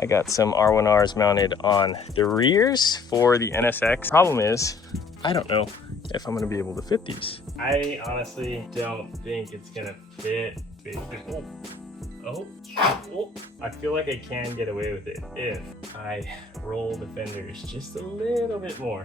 I got some R1Rs mounted on the rears for the NSX. Problem is, I don't know if I'm gonna be able to fit these. I honestly don't think it's gonna fit. Oh, I feel like I can get away with it if I roll the fenders just a little bit more.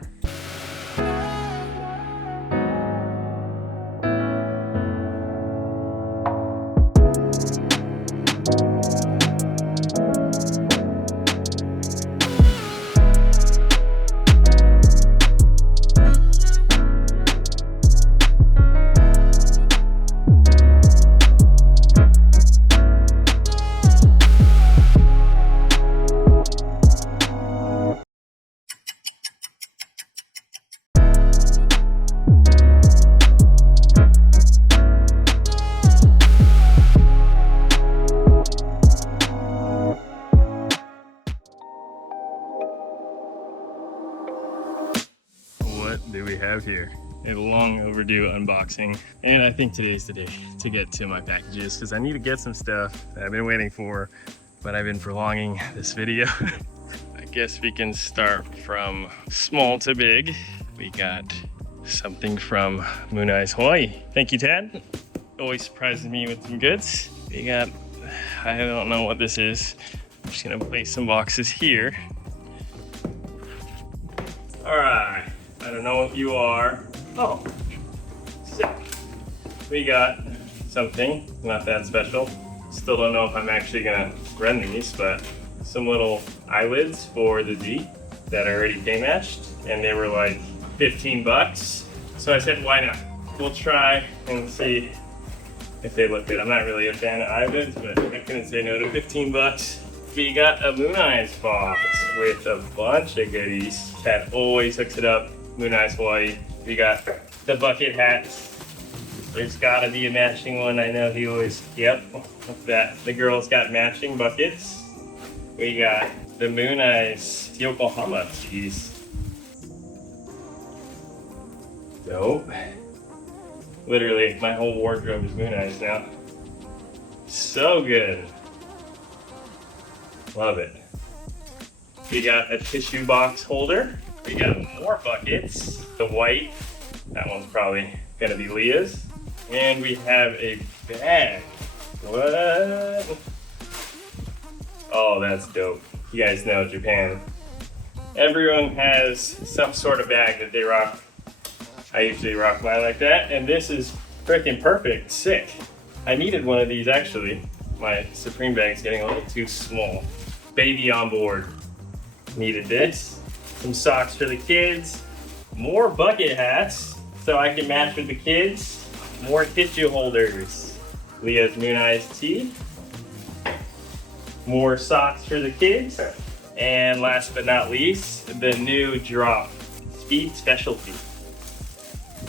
What do we have here? A long overdue unboxing, and I think today's the day to get to my packages because I need to get some stuff that I've been waiting for, but I've been prolonging this video. I guess we can start from small to big. We got something from Moon Eyes Hawaii. Thank you, Tad. Always surprises me with some goods. We got, I don't know what this is. I'm just gonna place some boxes here. All right. I don't know what you are. Oh, sick. We got something, not that special. Still don't know if I'm actually gonna run these, but some little eyelids for the Z that are already day matched, and they were like 15 bucks. So I said, why not? We'll try and see if they look good. I'm not really a fan of eyelids, but I couldn't say no to 15 bucks. We got a Moon Eyes box with a bunch of goodies. That always hooks it up. Moon Eyes Hawaii. We got the bucket hats. There's gotta be a matching one. I know he always, yep, that. The girls got matching buckets. We got the Moon Eyes Yokohama tees. Dope. Literally, my whole wardrobe is Moon Eyes now. So good. Love it. We got a tissue box holder. We got more buckets. The white, that one's probably gonna be Leah's. And we have a bag. What? Oh, that's dope. You guys know Japan. Everyone has some sort of bag that they rock. I usually rock mine like that, and this is freaking perfect, sick. I needed one of these actually. My Supreme bag's getting a little too small. Baby on board. Needed this. Some socks for the kids, more bucket hats so I can match with the kids, more tissue holders, Leah's Moon Eyes tee, more socks for the kids, and last but not least, the new drop Speed Specialty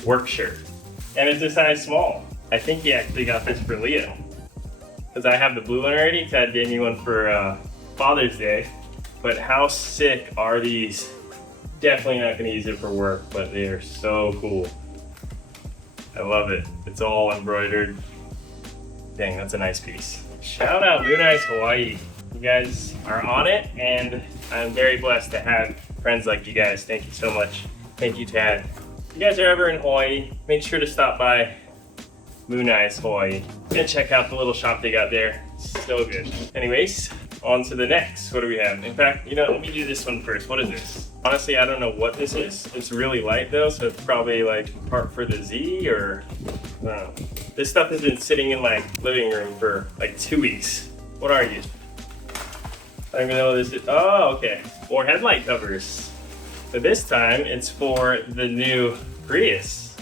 work shirt. And it's a size small. I think he actually got this for Leah because I have the blue one already. Tad gave me one for Father's Day. But how sick are these? Definitely not gonna use it for work, but they are so cool. I love it. It's all embroidered. Dang, that's a nice piece. Shout out Moon Eyes Hawaii. You guys are on it, and I'm very blessed to have friends like you guys. Thank you so much. Thank you, Tad. If you guys are ever in Hawaii, make sure to stop by Moon Eyes Hawaii and check out the little shop they got there. So good. Anyways, on to the next. What do we have? In fact, you know, let me do this one first. What is this? Honestly, I don't know what this is. It's really light though, so it's probably like part for the Z or I don't know. This stuff has been sitting in my living room for like 2 weeks. What are you? I don't even know what this is. Oh, okay. More headlight covers. But this time it's for the new Prius.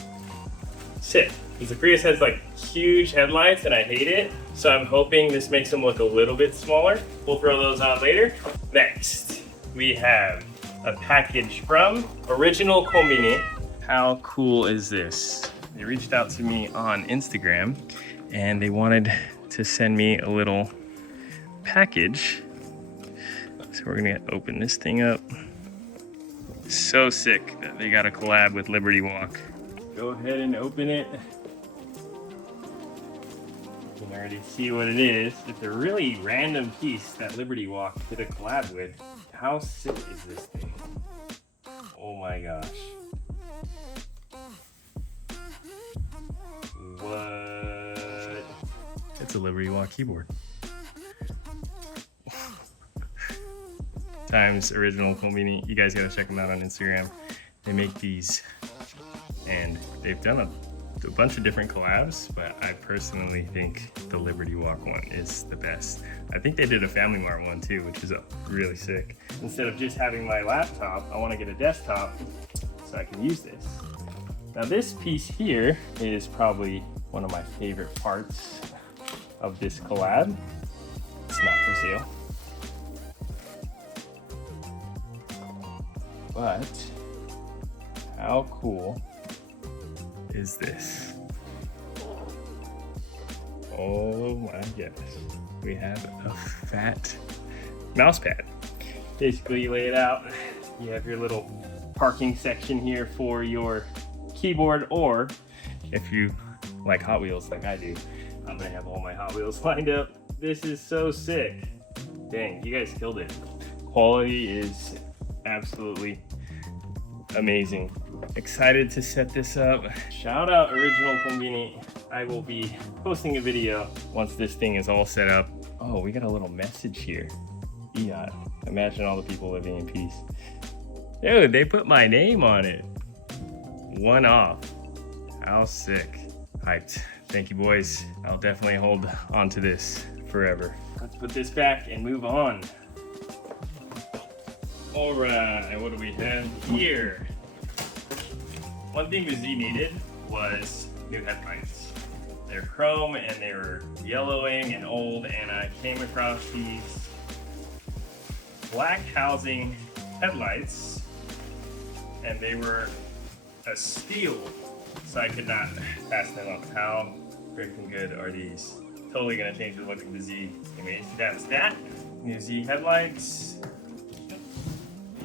Sick. Because the Prius has like huge headlights and I hate it. So I'm hoping this makes them look a little bit smaller. We'll throw those on later. Next, we have a package from Original Kombini. How cool is this? They reached out to me on Instagram and they wanted to send me a little package. So we're gonna open this thing up. So sick that they got a collab with Liberty Walk. Go ahead and open it. can already see what it is. It's a really random piece that Liberty Walk did a collab with. How sick is this thing? Oh my gosh. What? It's a Liberty Walk keyboard. Times Original Convenient. You guys gotta check them out on Instagram. They make these, and they've done a bunch of different collabs, but I personally think the Liberty Walk one is the best. I think they did a Family Mart one too, which is really sick. Instead of just having my laptop, I want to get a desktop so I can use this. Now this piece here is probably one of my favorite parts of this collab. It's not for sale. But how cool is this? Oh my goodness. We have a fat mouse pad. Basically, you lay it out. You have your little parking section here for your keyboard, or if you like Hot Wheels like I do, I'm gonna have all my Hot Wheels lined up. This is so sick. Dang, you guys killed it. Quality is absolutely amazing. Excited to set this up. Shout out Original Convenient. I will be posting a video once this thing is all set up. Oh, we got a little message here. Yeah, imagine all the people living in peace. Dude, they put my name on it. One off. How sick. Hyped. Thank you, boys. I'll definitely hold on to this forever. Let's put this back and move on. All right, what do we have here? One thing the Z needed was new headlights. They're chrome and they were yellowing and old, and I came across these black housing headlights, and they were a steal, so I could not pass them up. How freaking good are these? Totally gonna change the look of the Z. Anyways, that's that. New Z headlights.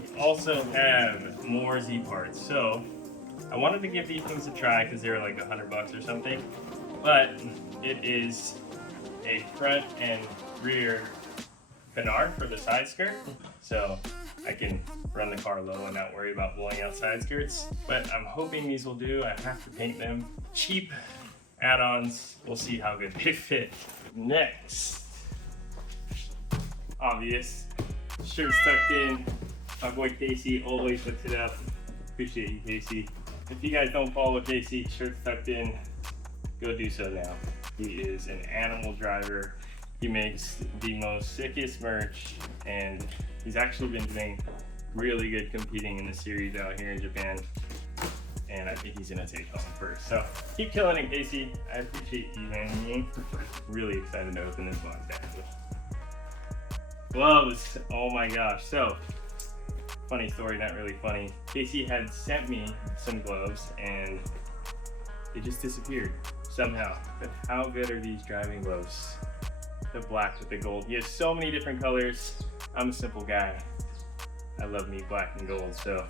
We also have more Z parts. So I wanted to give these things a try because they were like $100 or something. But it is a front and rear canard for the side skirt. So I can run the car low and not worry about blowing out side skirts. But I'm hoping these will do. I have to paint them. Cheap add-ons. We'll see how good they fit. Next, obvious, shirts tucked in. My boy Casey always hooks it up. Appreciate you, Casey. If you guys don't follow Casey, shirts tucked in, go do so now. He is an animal driver. He makes the most sickest merch, and he's actually been doing really good competing in the series out here in Japan. And I think he's gonna take home first. So keep killing it, Casey. I appreciate you, man. Really excited to open this box, actually. Gloves, oh my gosh. So, funny story, not really funny. Casey had sent me some gloves and they just disappeared somehow. But how good are these driving gloves? The black with the gold. He has so many different colors. I'm a simple guy. I love me black and gold, so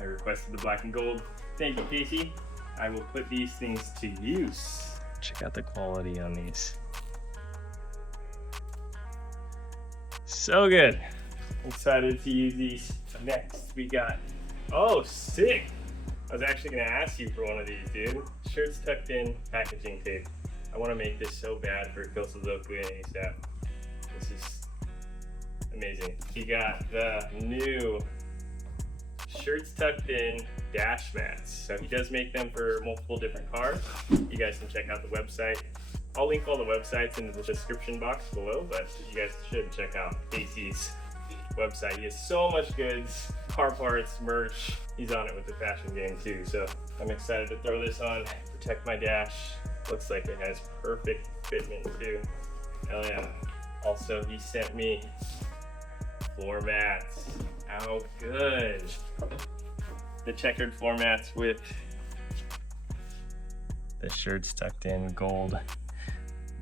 I requested the black and gold. Thank you, Casey. I will put these things to use. Check out the quality on these. So good. Excited to use these. Next, we got, oh, sick. I was actually gonna ask you for one of these, dude. Shirts tucked in, packaging tape. I wanna make this so bad for Kyosuzoku and ASAP. This is amazing. You got the new shirts tucked in dash mats. So he does make them for multiple different cars. You guys can check out the website. I'll link all the websites in the description box below, but you guys should check out Casey's website. He has so much goods, car parts, merch. He's on it with the fashion game too. So I'm excited to throw this on, protect my dash. Looks like it has perfect fitment too. Hell yeah. Also, he sent me floor mats. How good. The checkered floor mats with the shirts tucked in, gold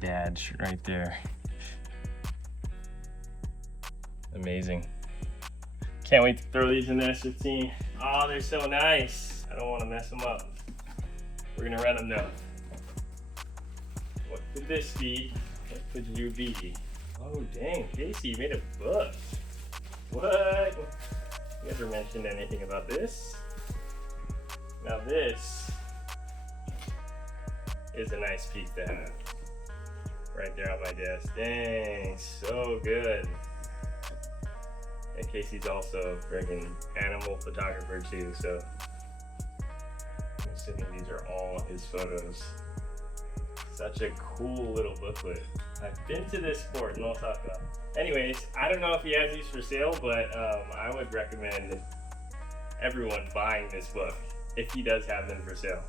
badge right there. Amazing. Can't wait to throw these in the S15. Oh, they're so nice. I don't want to mess them up. We're gonna rent them though. would this be? What would you be? Oh dang, Casey, you made a book. What? You ever mentioned anything about this? Now this is a nice piece to have. Right there on my desk. Dang, so good. And Casey's also a friggin' animal photographer too, so I'm assuming these are all his photos. Such a cool little booklet. I've been to this sport and I'll talk about it. Anyways, I don't know if he has these for sale, but I would recommend everyone buying this book if he does have them for sale.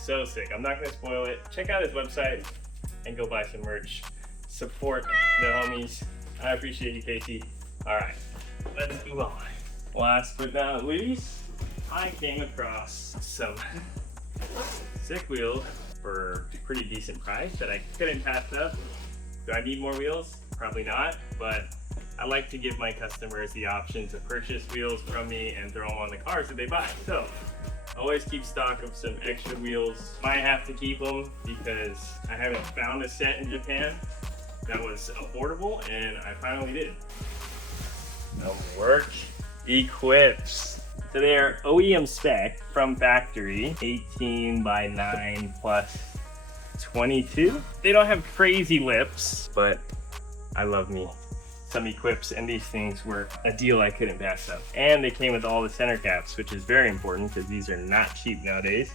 So sick. I'm not gonna spoil it. Check out his website and go buy some merch. Support the homies. I appreciate you, Casey. All right, let's move on. Last but not least, I came across some sick wheels for a pretty decent price that I couldn't pass up. Do I need more wheels? Probably not, but I like to give my customers the option to purchase wheels from me and throw them on the cars that they buy. So always keep stock of some extra wheels. Might have to keep them because I haven't found a set in Japan that was affordable, and I finally did. Work equips. So they are OEM spec from factory, 18 by 9 plus 22. They don't have crazy lips, but I love me some equips, and these things were a deal I couldn't pass up. And they came with all the center caps, which is very important because these are not cheap nowadays.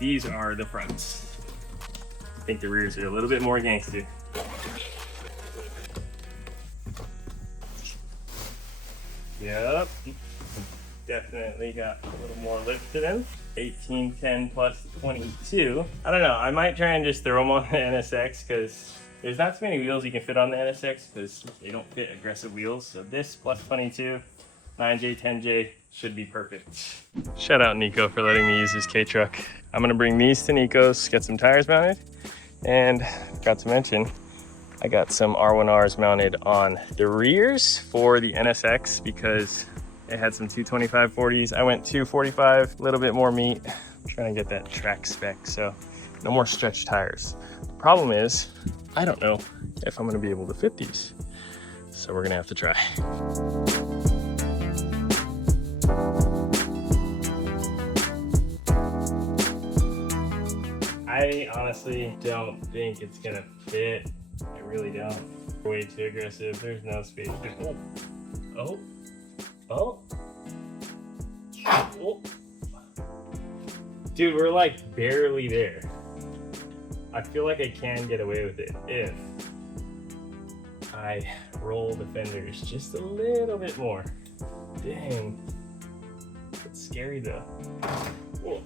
These are the fronts. I think the rears are a little bit more gangster. Yep, definitely got a little more lift to them. 18, 10 plus 22. I don't know, I might try and just throw them on the NSX because there's not too many wheels you can fit on the NSX because they don't fit aggressive wheels. So this plus 22, 9J, 10J should be perfect. Shout out Nico for letting me use his K-Truck. I'm gonna bring these to Nico's, get some tires mounted, and forgot to mention, I got some R1Rs mounted on the rears for the NSX because it had some 225/40s. I went 245, a little bit more meat. I'm trying to get that track spec, so no more stretch tires. The problem is, I don't know if I'm gonna be able to fit these. So we're gonna have to try. I honestly don't think it's gonna fit. I really don't. Way too aggressive. There's no space. Oh. Oh. Oh. Dude, we're like barely there. I feel like I can get away with it if I roll the fenders just a little bit more. Dang. It's scary though. Whoa.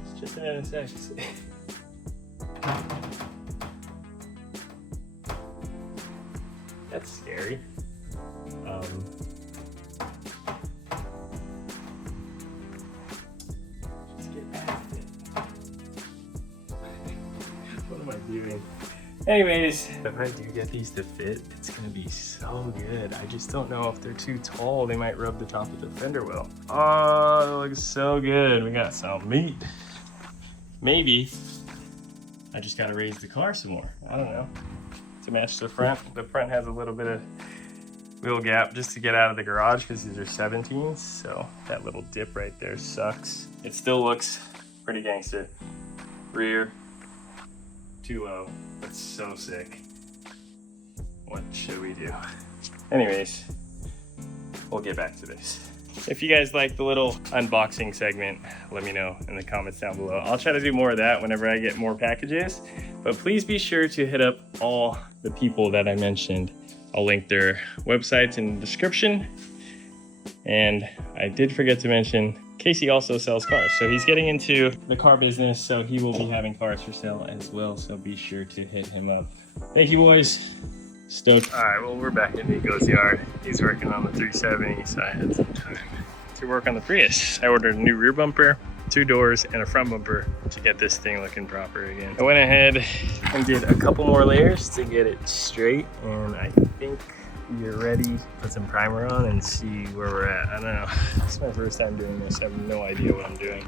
It's just an NSX. That's scary. Just get past it. What am I doing? Anyways, if I do get these to fit, it's gonna be so good. I just don't know if they're too tall. They might rub the top of the fender well. Oh, it looks so good. We got some meat. Maybe I just gotta raise the car some more. I don't know. To match the front. The front has a little bit of wheel gap just to get out of the garage because these are 17s, so that little dip right there sucks. It still looks pretty gangster. Rear, too low. That's so sick. What should we do? Anyways, we'll get back to this. If you guys like the little unboxing segment, let me know in the comments down below. I'll try to do more of that whenever I get more packages, but please be sure to hit up all the people that I mentioned. I'll link their websites in the description. And I did forget to mention, Casey also sells cars. So he's getting into the car business, so he will be having cars for sale as well. So be sure to hit him up. Thank you, boys. Stoked. All right, well, we're back in Nico's yard. He's working on the 370, so I had some time to work on the Prius. I ordered a new rear bumper, 2 doors, and a front bumper to get this thing looking proper again. I went ahead and did a couple more layers to get it straight, and I think get ready, put some primer on, and see where we're at. I don't know. It's my first time doing this. I have no idea what I'm doing.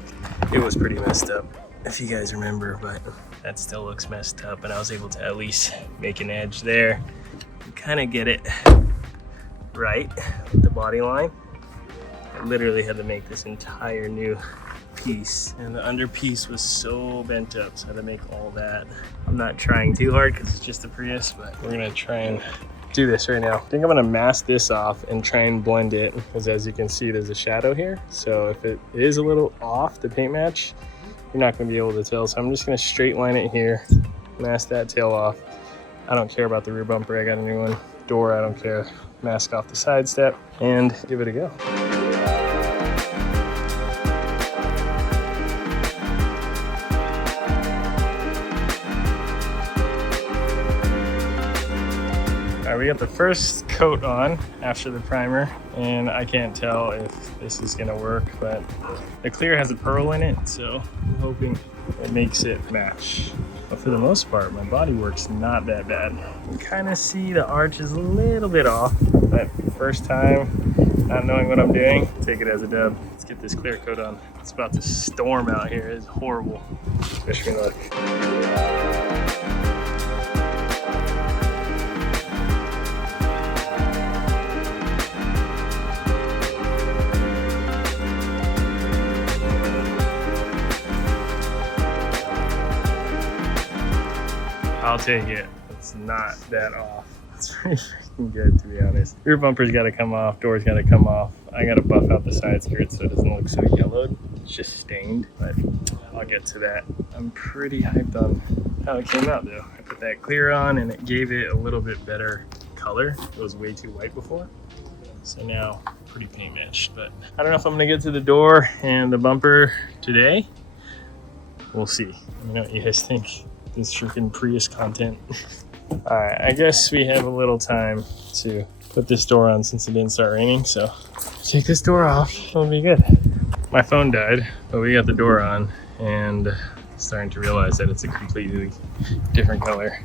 It was pretty messed up, if you guys remember, but that still looks messed up, and I was able to at least make an edge there and kind of get it right with the body line. I literally had to make this entire new piece, and the under piece was so bent up, so I had to make all that. I'm not trying too hard because it's just a Prius, but we're gonna try and do this right now. I think I'm gonna mask this off and try and blend it, because as you can see, there's a shadow here. So if it is a little off the paint match, you're not gonna be able to tell. So I'm just gonna straight line it here, mask that tail off. I don't care about the rear bumper. I got a new one. Door, I don't care. Mask off the side step and give it a go. We got the first coat on after the primer, and I can't tell if this is gonna work, but the clear has a pearl in it, so I'm hoping it makes it match. But for the most part, my bodywork's not that bad. You can kind of see the arch is a little bit off, but first time, not knowing what I'm doing, take it as a dub. Let's get this clear coat on. It's about to storm out here. It's horrible. Wish me luck. I'll take it. It's not that off. It's pretty freaking good, to be honest. Rear bumper's got to come off. Door's got to come off. I got to buff out the side skirt so it doesn't look so yellowed. It's just stained, but I'll get to that. I'm pretty hyped on how it came out, though. I put that clear on, and it gave it a little bit better color. It was way too white before. So now, pretty paint matched. But I don't know if I'm going to get to the door and the bumper today. We'll see. Let me know what you guys think. This freaking Prius content. All right, I guess we have a little time to put this door on since it didn't start raining, so take this door off, it'll be good. My phone died, but we got the door on, and starting to realize that it's a completely different color.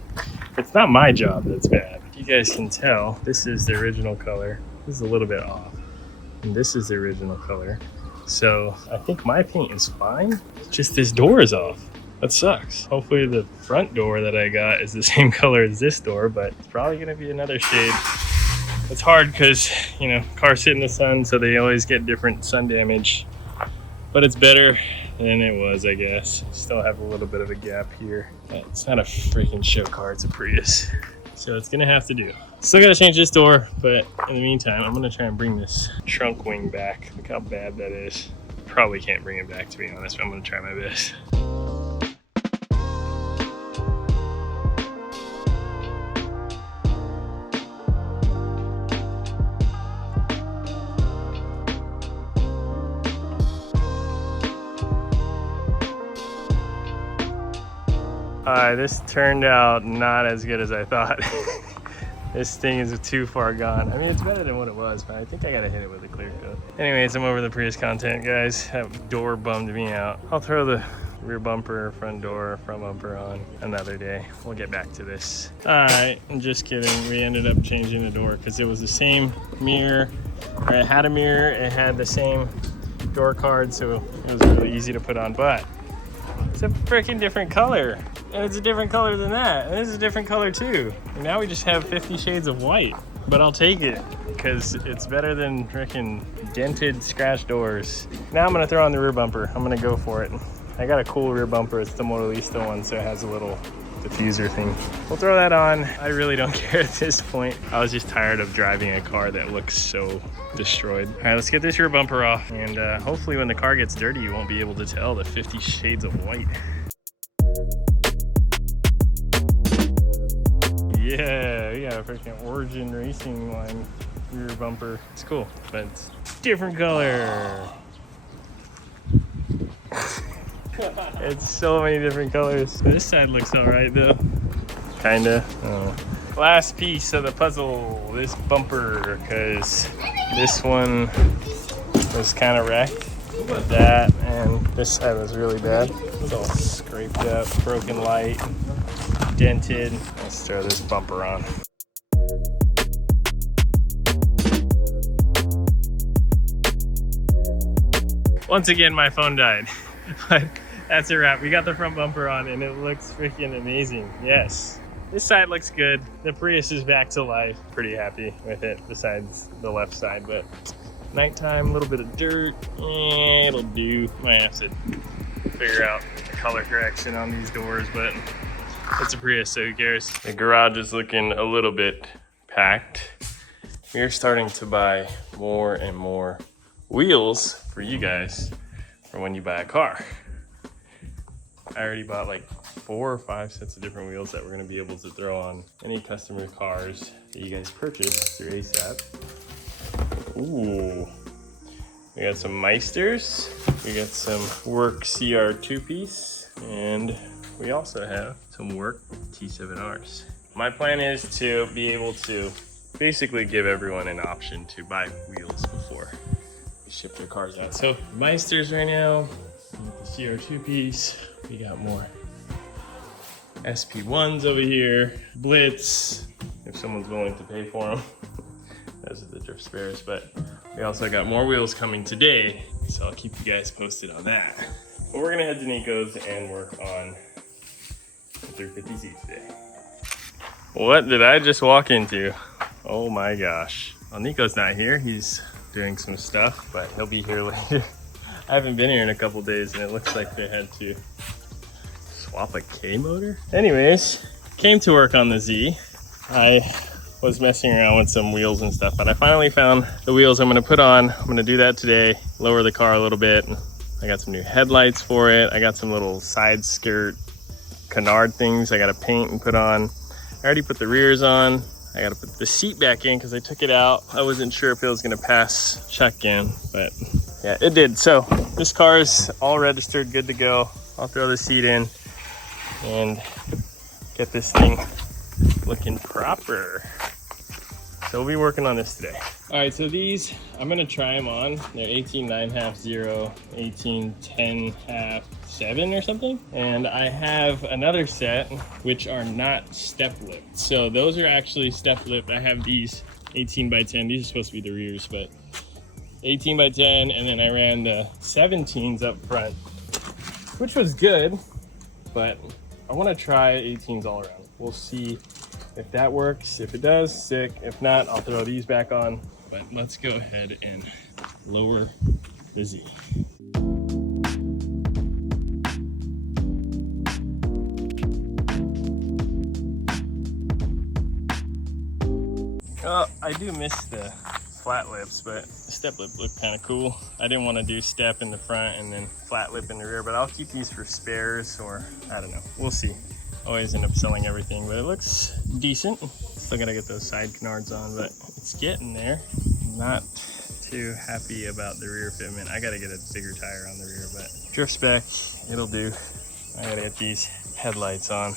It's not my job that's bad. You guys can tell, this is the original color. This is a little bit off, and this is the original color. So I think my paint is fine, just this door is off. That sucks. Hopefully the front door that I got is the same color as this door, but it's probably gonna be another shade. It's hard because, you know, cars sit in the sun, so they always get different sun damage. But it's better than it was, I guess. Still have a little bit of a gap here. It's not a freaking show car, it's a Prius. So it's gonna have to do. Still gotta change this door, but in the meantime, I'm gonna try and bring this trunk wing back. Look how bad that is. Probably can't bring it back, to be honest, but I'm gonna try my best. This turned out not as good as I thought. This thing is too far gone. I mean, it's better than what it was, but I think I gotta hit it with a clear coat. Anyways, I'm over the Prius content, guys. That door bummed me out. I'll throw the rear bumper, front door, front bumper on another day. We'll get back to this. All right, I'm just kidding. We ended up changing the door because it was the same mirror, or it had a mirror, it had the same door card, so it was really easy to put on, but it's a freaking different color. And it's a different color than that. And this is a different color too. And now we just have 50 shades of white. But I'll take it, because it's better than freaking dented scratch doors. Now I'm gonna throw on the rear bumper. I'm gonna go for it. I got a cool rear bumper. It's the Motorista one, so it has a little diffuser thing. We'll throw that on. I really don't care at this point. I was just tired of driving a car that looks so destroyed. All right, let's get this rear bumper off. And hopefully when the car gets dirty, you won't be able to tell the 50 shades of white. Yeah, we got a freaking Origin Racing line rear bumper. It's cool, but it's different color. It's so many different colors. This side looks all right though. Kinda. Last piece of the puzzle, this bumper, because this one was kind of wrecked. That, and this side was really bad. It's all scraped up, broken light, dented. Let's throw this bumper on. Once again, my phone died. But that's a wrap. We got the front bumper on and it looks freaking amazing. Yes. This side looks good. The Prius is back to life. Pretty happy with it besides the left side, but nighttime, a little bit of dirt, it'll do. Might have to figure out the color correction on these doors, but it's a Prius, so who cares? The garage is looking a little bit packed. We're starting to buy more and more wheels for you guys for when you buy a car. I already bought like 4 or 5 sets of different wheels that we're gonna be able to throw on any customer cars that you guys purchase through ASAP. Ooh, we got some Meisters, we got some Work CR 2-piece, and we also have some Work T7Rs. My plan is to be able to basically give everyone an option to buy wheels before we ship their cars out. So Meisters right now, we got the CR 2-piece, we got more SP1s over here, Blitz, if someone's willing to pay for them. Those are the drift spares, but we also got more wheels coming today, so I'll keep you guys posted on that. But we're gonna head to Nico's and work on the 350Z today. What did I just walk into? Oh my gosh. Well, Nico's not here, he's doing some stuff, but he'll be here later. I haven't been here in a couple days and it looks like they had to swap a K motor. Anyways, came to work on the Z. I was messing around with some wheels and stuff, but I finally found the wheels I'm gonna put on. I'm gonna do that today, lower the car a little bit. I got some new headlights for it. I got some little side skirt canard things I gotta paint and put on. I already put the rears on. I gotta put the seat back in because I took it out. I wasn't sure if it was gonna pass check-in, but yeah, it did. So this car is all registered, good to go. I'll throw the seat in and get this thing looking proper. So we'll be working on this today. All right, so these, I'm gonna try them on. They're 18.9/2 0, 18.10/2 7 or something. And I have another set which are not step lift. So those are actually step lift. I have these 18x10. These are supposed to be the rears, but 18x10, and then I ran the 17s up front, which was good, but I wanna try 18s all around. We'll see if that works. If it does, sick. If not, I'll throw these back on. But let's go ahead and lower the Z. Oh, I do miss the flat lips, but step lip looked kind of cool. I didn't want to do step in the front and then flat lip in the rear, but I'll keep these for spares, or I don't know. We'll see. Always end up selling everything, but it looks decent. Still gotta get those side canards on, but it's getting there. Not too happy about the rear fitment. I gotta get a bigger tire on the rear, but drift spec, it'll do. I gotta get these headlights on.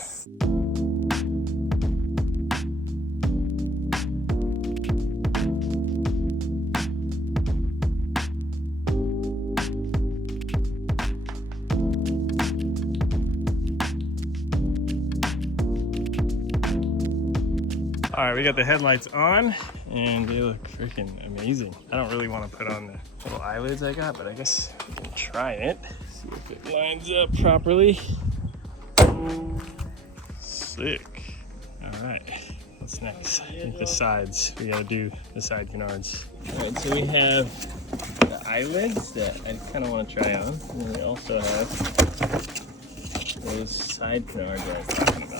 All right, we got the headlights on and they look freaking amazing. I don't really want to put on the little eyelids I got, but I guess we can try it. See if it lines up properly. Sick. All right, what's next? I think the sides. We gotta do the side canards. All right, so we have the eyelids that I kind of want to try on. And then we also have those side canards that I was talking about.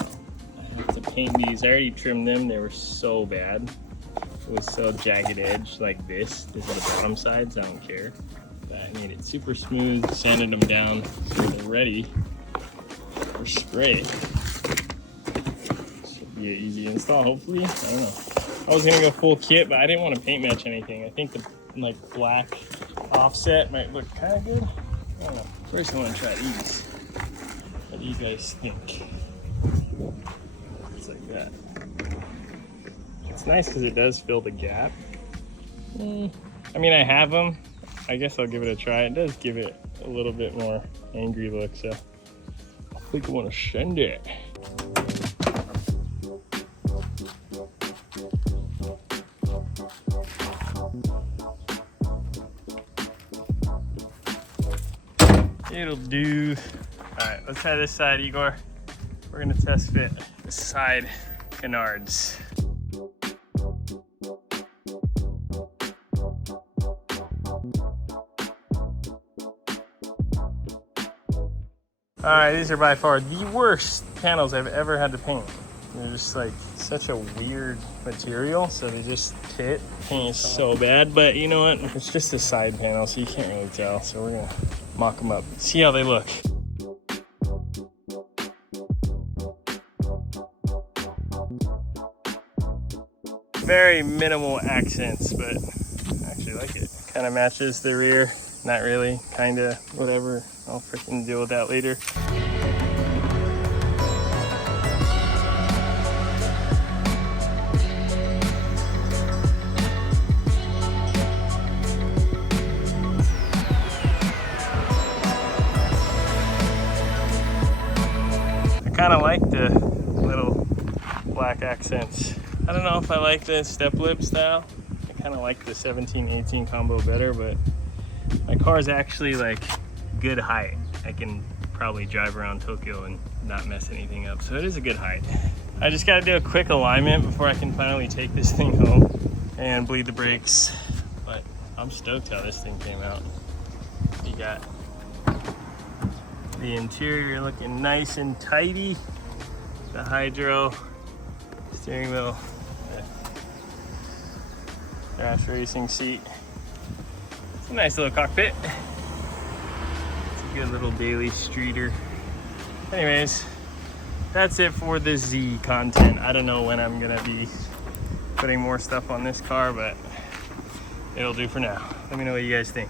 To paint these. I already trimmed them. They were so bad. It was so jagged edge like this. These are the bottom sides. I don't care. But I made it super smooth, sanded them down so they're ready for spray. Should be an easy install, hopefully. I don't know. I was gonna go full kit, but I didn't want to paint match anything. I think the like black offset might look kind of good. I don't know. First I want to try these. What do you guys think? Like that. It's nice because it does fill the gap. I mean, I have them. I guess I'll give it a try. It does give it a little bit more angry look, so I think I want to send it. It'll do. All right, let's try this side, Igor. We're gonna test fit the side canards. All right, these are by far the worst panels I've ever had to paint. They're just like such a weird material, so they just hit. Paint is so bad, but you know what? It's just a side panel, so you can't really tell. So we're gonna mock them up, see how they look. Very minimal accents, but I actually like it. Kind of matches the rear. Not really, kind of, whatever. I'll freaking deal with that later. I kind of like the little black accents. I don't know if I like the step lip style. I kind of like the 17-18 combo better, but my car is actually like good height. I can probably drive around Tokyo and not mess anything up. So it is a good height. I just got to do a quick alignment before I can finally take this thing home and bleed the brakes. But I'm stoked how this thing came out. You got the interior looking nice and tidy. The hydro steering wheel, the dash racing seat. It's a nice little cockpit. It's a good little daily streeter. Anyways, that's it for the Z content. I don't know when I'm gonna be putting more stuff on this car, but it'll do for now. Let me know what you guys think.